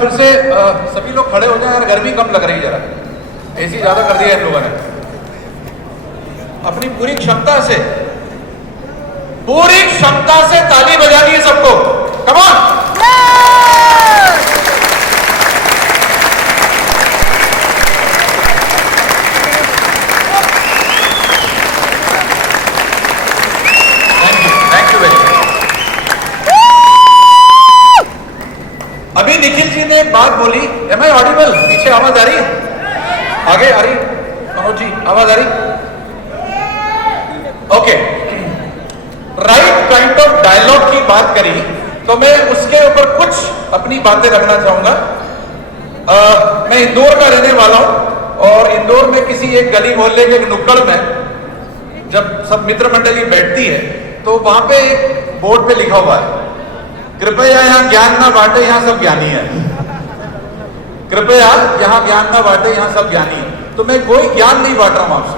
फिर से सभी लोग खड़े हो जाए यार, गर्मी कम लग रही है, जरा एसी ज्यादा कर दिया इन लोगों ने। अपनी पूरी क्षमता से ताली बजानी है सबको। Come on. Thank you very much. अभी निखिल जी ने एक बात बोली, एम आई ऑडिबल? पीछे आवाज आ रही है? आगे आ रही? मनोज जी आवाज आ रही? Okay. Right kind of dialogue की बात करी तो मैं उसके ऊपर कुछ अपनी बातें रखना चाहूंगा। मैं इंदौर का रहने वाला हूं और इंदौर में किसी एक गली मोहल्ले के एक नुक्कड़ में जब सब मित्र मंडली बैठती है तो वहां पे एक बोर्ड पे लिखा हुआ है, कृपया यहाँ ज्ञान ना बांटे, यहाँ सब ज्ञानी है। कृपया यहाँ ज्ञान ना बांटे, यहाँ सब ज्ञानी है। तो मैं कोई ज्ञान नहीं बांट रहा हूं आपसे,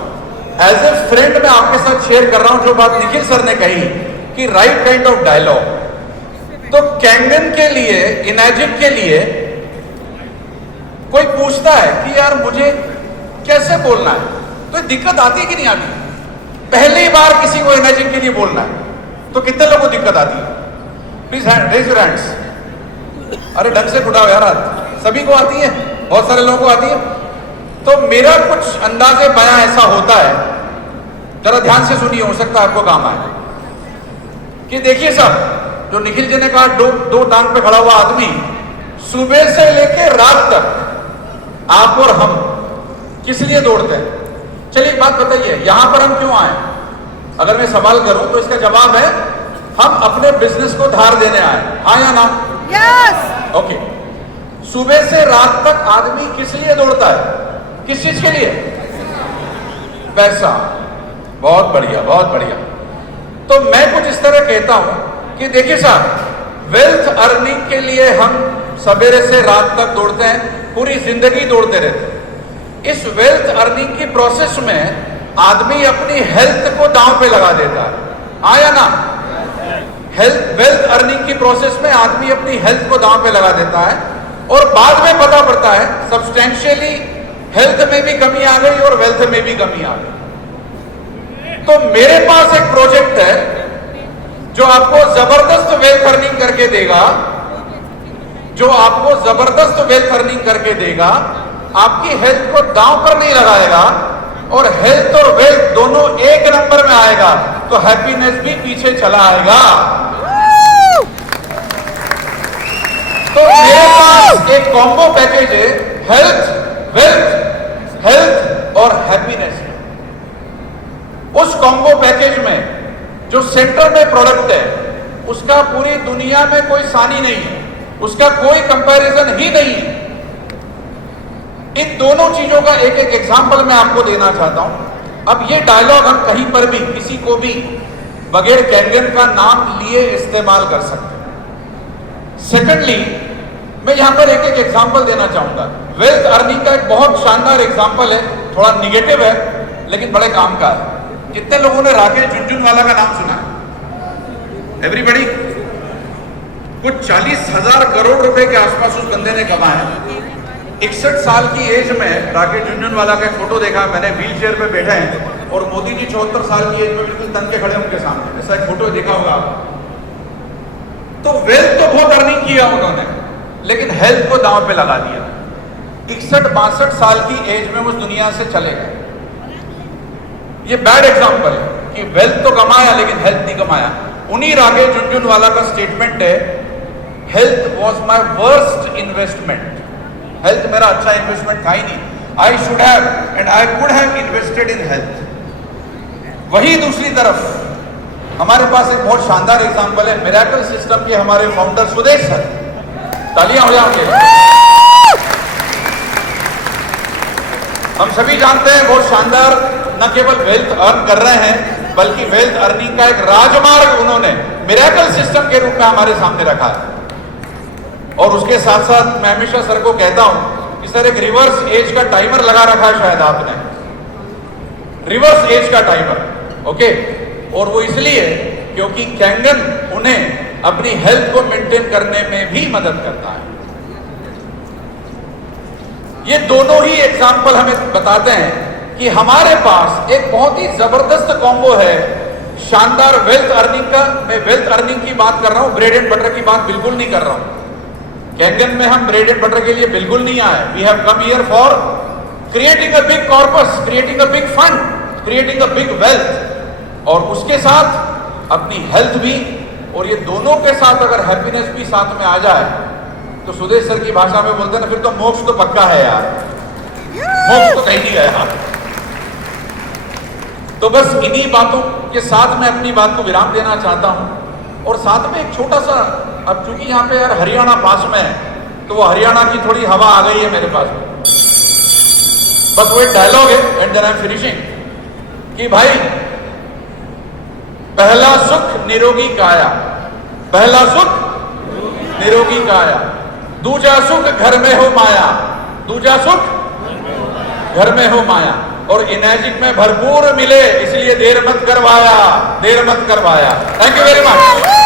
एज ए फ्रेंड मैं आपके साथ शेयर कर रहा हूं जो बात निखिल सर ने कही कि राइट काइंड ऑफ डायलॉग। तो कैंगन के लिए, इनर्जिक के लिए कोई पूछता है कि यार मुझे कैसे बोलना है, तो दिक्कत आती कि नहीं आती? पहली बार किसी को इनर्जिक के लिए बोलना है तो कितने लोगों को दिक्कत आती है? Please raise your hands. अरे ढंग से उठाओ यार हाथ। सभी को आती है, बहुत सारे लोगों को आती है। तो मेरा कुछ अंदाजे बयां ऐसा होता है, जरा ध्यान से सुनिए, हो सकता है आपको काम आए। कि देखिए साहब, जो निखिल जी ने कहा दो टांग पे खड़ा हुआ आदमी, सुबह से लेके रात तक आप और हम किस लिए दौड़ते हैं? चलिए एक बात बताइए, यहां पर हम क्यों आए? अगर मैं सवाल करूं तो इसका जवाब है हम अपने बिजनेस को धार देने आए। हाँ या ना? यस। ओके। सुबह से रात तक आदमी किस लिए दौड़ता है? किस चीज के लिए? पैसा। बहुत बढ़िया, बहुत बढ़िया। तो मैं कुछ इस तरह कहता हूं कि देखिए साहब, वेल्थ अर्निंग के लिए हम सवेरे से रात तक दौड़ते हैं, पूरी जिंदगी दौड़ते रहते हैं। इस वेल्थ अर्निंग की प्रोसेस में आदमी अपनी हेल्थ को दांव पे लगा देता है। हाँ या ना? वेल्थ अर्निंग की प्रोसेस में आदमी अपनी हेल्थ को दांव पे लगा देता है और बाद में पता पड़ता है सब्सटेंशियली हेल्थ में भी कमी आ गई और वेल्थ में भी कमी आ गई। तो मेरे पास एक प्रोजेक्ट है जो आपको जबरदस्त वेल्थ अर्निंग करके देगा, आपकी हेल्थ को दांव पर नहीं लगाएगा और हेल्थ और वेल्थ दोनों एक नंबर में आएगा तो हैप्पीनेस भी पीछे चला आएगा। तो मेरे पास एक कॉम्बो पैकेज है, हेल्थ, वेल्थ और हैप्पीनेस। उस कॉम्बो पैकेज में जो सेंटर में प्रोडक्ट है उसका पूरी दुनिया में कोई सानी नहीं है, उसका कोई कंपैरिजन ही नहीं है। इन दोनों चीजों का एक एक एग्जांपल मैं आपको देना चाहता हूं। अब ये डायलॉग हम कहीं पर भी किसी को भी बगैर कैंगन का नाम लिए इस्तेमाल कर सकते हैं। सेकेंडली, मैं यहां पर एक एक एग्जांपल देना चाहूंगा। वेल्थ अर्निंग का एक बहुत शानदार एग्जांपल है, थोड़ा निगेटिव है लेकिन बड़े काम का है। कितने लोगों ने राकेश झुनझुनवाला का नाम सुना? एवरीबॉडी? कुछ 40,000 करोड़ रुपए के आसपास उस बंदे ने कमाए। 61 साल की एज में राकेश झुनझुनवाला का फोटो देखा मैंने, व्हील चेयर पे बैठे हैं और मोदी जी 74 साल की एज में बिल्कुल तन के खड़े उनके सामने, ऐसा एक फोटो देखा होगा। तो वेल्थ तो बहुत अर्निंग किया उन्होंने लेकिन हेल्थ को दांव पे लगा दिया। 61-62 साल की एज में उस दुनिया से चले गए। ये बैड एग्जांपल है कि वेल्थ तो कमाया लेकिन हेल्थ नहीं कमाया। उन्हीं राकेश झुनझुनवाला का स्टेटमेंट है, health was my worst investment. Health मेरा अच्छा इन्वेस्टमेंट था ही नहीं। I should have and I could have invested in health. वही दूसरी तरफ हमारे पास एक बहुत शानदार एग्जांपल है, मिरेकल सिस्टम के हमारे फाउंडर सुदेश सर। तालियां हो जाओगे। हम सभी जानते हैं बहुत शानदार न केवल वेल्थ अर्न कर रहे हैं बल्कि वेल्थ अर्निंग का एक राजमार्ग उन्होंने मिरेकल सिस्टम के रूप में हमारे सामने रखा है। और उसके साथ साथ मैं हमेशा सर को कहता हूं कि सर एक रिवर्स एज का टाइमर लगा रखा है, शायद आपने रिवर्स एज का टाइमर। ओके, और वो इसलिए क्योंकि कैंगन उन्हें अपनी हेल्थ को मेंटेन करने में भी मदद करता है। ये दोनों ही एग्जाम्पल हमें बताते हैं कि हमारे पास एक बहुत ही जबरदस्त कॉम्बो है, शानदार वेल्थ अर्निंग का। मैं वेल्थ अर्निंग की बात कर रहा हूं, ब्रेड एंड बटर की बात बिल्कुल नहीं कर रहा हूं। कैंगन में हम ब्रेड एंड बटर के लिए बिल्कुल नहीं आए। We have come here for creating a big corpus, creating a big fund, creating a big wealth, और उसके साथ अपनी हेल्थ भी। और ये दोनों के साथ अगर हैप्पीनेस भी साथ में आ जाए तो सुदेश सर की भाषा में बोलते हैं ना, फिर तो मोक्ष तो पक्का है यार, मोक्ष तो कहीं नहीं गया। तो बस इन्हीं बातों के साथ मैं अपनी बात को विराम देना चाहता हूं। और साथ में एक छोटा सा, अब चूंकि यहां पे यार हरियाणा पास में है, तो वो हरियाणा की थोड़ी हवा आ गई है मेरे पास में। बस वो एक डायलॉग है and then I am finishing, कि भाई पहला सुख निरोगी काया, पहला सुख निरोगी काया, दूजा सुख घर में हो माया, दूजा सुख घर में हो माया, और एनर्जिक में भरपूर मिले, इसलिए देर मत करवाया, देर मत करवाया। Thank you very much.